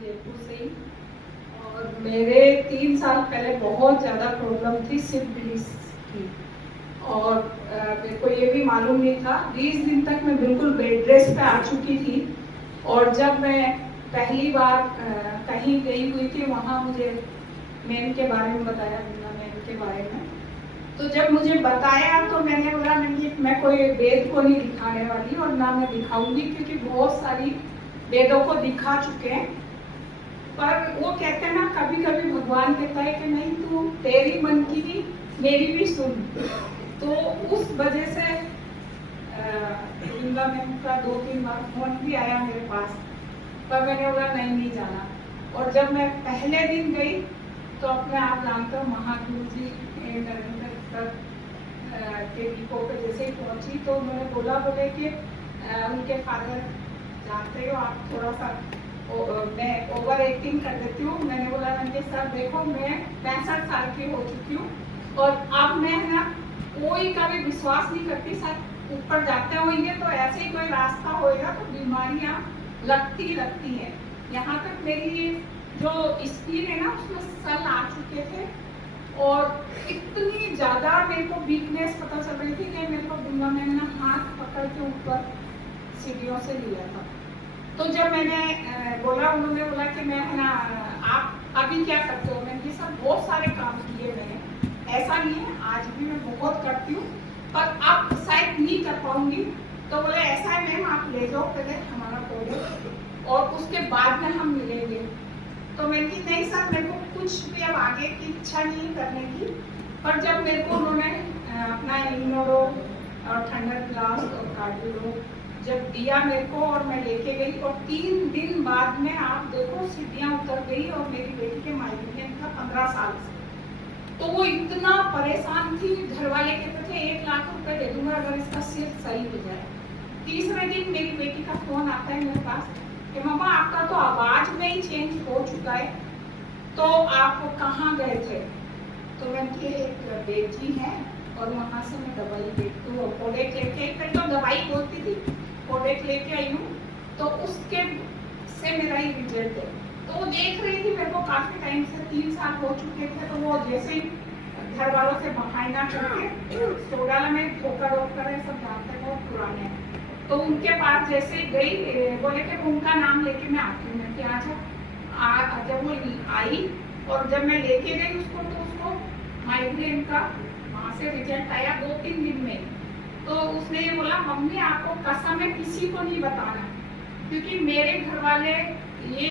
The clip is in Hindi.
जयपुर से ही। और मेरे 3 साल पहले बहुत ज़्यादा प्रॉब्लम थी सिफिलिस की, और मेरे को ये भी मालूम नहीं था। 20 दिन तक मैं बिल्कुल बेड रेस्ट पे आ चुकी थी। और जब मैं पहली बार कहीं गई हुई थी, वहाँ मुझे मेन के बारे में बताया, मेन के बारे में। तो जब मुझे बताया तो मैंने बोला नहीं, मैं कोई वेद को नहीं दिखाने वाली और ना मैं दिखाऊंगी, क्योंकि बहुत सारी वेदों को दिखा चुके हैं। पर वो कहते हैं ना, कभी कभी भगवान कहता है कि नहीं, तू तेरी मन की भी मेरी भी सुन। तो उस वजह से वृंदा मैम का 2-3 बार फोन भी आया मेरे पास, पर मैंने बोला नहीं जाना। और जब मैं पहले दिन गई तो अपने आप जानते हो, महागुरु जी नरेंद्र सर के डिपो पे जैसे ही पहुंची तो उन्होंने बोले कि उनके फादर जानते हो आप, थोड़ा सा मैं ओवर एक्टिंग कर देती हूँ। मैंने बोला कि सर देखो, मैं 65 साल की हो चुकी हूँ और अब मैं ना कोई का भी विश्वास नहीं करती। सर ऊपर जाते होंगे तो ऐसे ही कोई रास्ता होएगा तो बीमारियाँ लगती हैं। यहाँ तक मेरी जो स्किन है ना, उसमें सल आ चुके थे और इतनी ज़्यादा मेरे को वीकनेस पता चल रही थी कि मेरे को बिंगा मैम ने हाथ पकड़ के ऊपर सीढ़ियों से लिया था। तो जब मैंने बोला, उन्होंने बोला कि मैं है ना, आप अभी क्या करते हो? मैंने सब बहुत सारे काम किए मैंने, ऐसा नहीं है, आज भी मैं बहुत करती हूँ, पर अब शायद नहीं कर पाऊंगी। तो बोले ऐसा है मैम, आप ले जाओ पहले हमारा प्रोडक्ट और उसके बाद में हम मिलेंगे। तो मैंने कहा नहीं सर, मेरे को कुछ भी अब आगे की इच्छा नहीं करने की। पर जब मेरे को उन्होंने अपना इम्यूनो और थंडर ग्लास और कार्डियो जब दिया मेरे को और मैं लेके गई, और 3 दिन बाद में आप देखो सीढ़ियाँ उतर गई। और मेरी बेटी के माइग्रेन था 15 साल से, तो वो इतना परेशान थी। घर वाले कहते थे 1 लाख रुपए दे दूंगा अगर इसका सिर सही हो जाए। तीसरे दिन मेरी बेटी का फोन आता है मेरे पास कि मम्मा आपका तो आवाज में ही चेंज हो चुका है, तो आप कहाँ गए थे? तो मैंने एक बेटी है और वहाँ से मैं दवाई देखती हूँ, प्रोडक्ट लेके, तो दवाई बोलती थी, प्रोडक्ट लेके आई हूँ। तो उसके से मेरा ही रिजल्ट है। तो वो देख रही थी मेरे को काफी टाइम से, 3 साल हो चुके थे। तो वो जैसे ही घर वालों से बहाना करके सोडाला में धोखा है, सब जानते हैं, बहुत पुराने हैं। तो उनके पास जैसे ही गई, बोले कि उनका नाम लेके मैं आती हूँ। मैं क्या जब वो आई और जब मैं लेके गई उसको, तो उसको माइग्रेन का वहाँ से रिजल्ट आया 2-3 दिन में। तो उसने ये बोला, मम्मी आपको कसम है किसी को नहीं बताना, क्योंकि मेरे घर वाले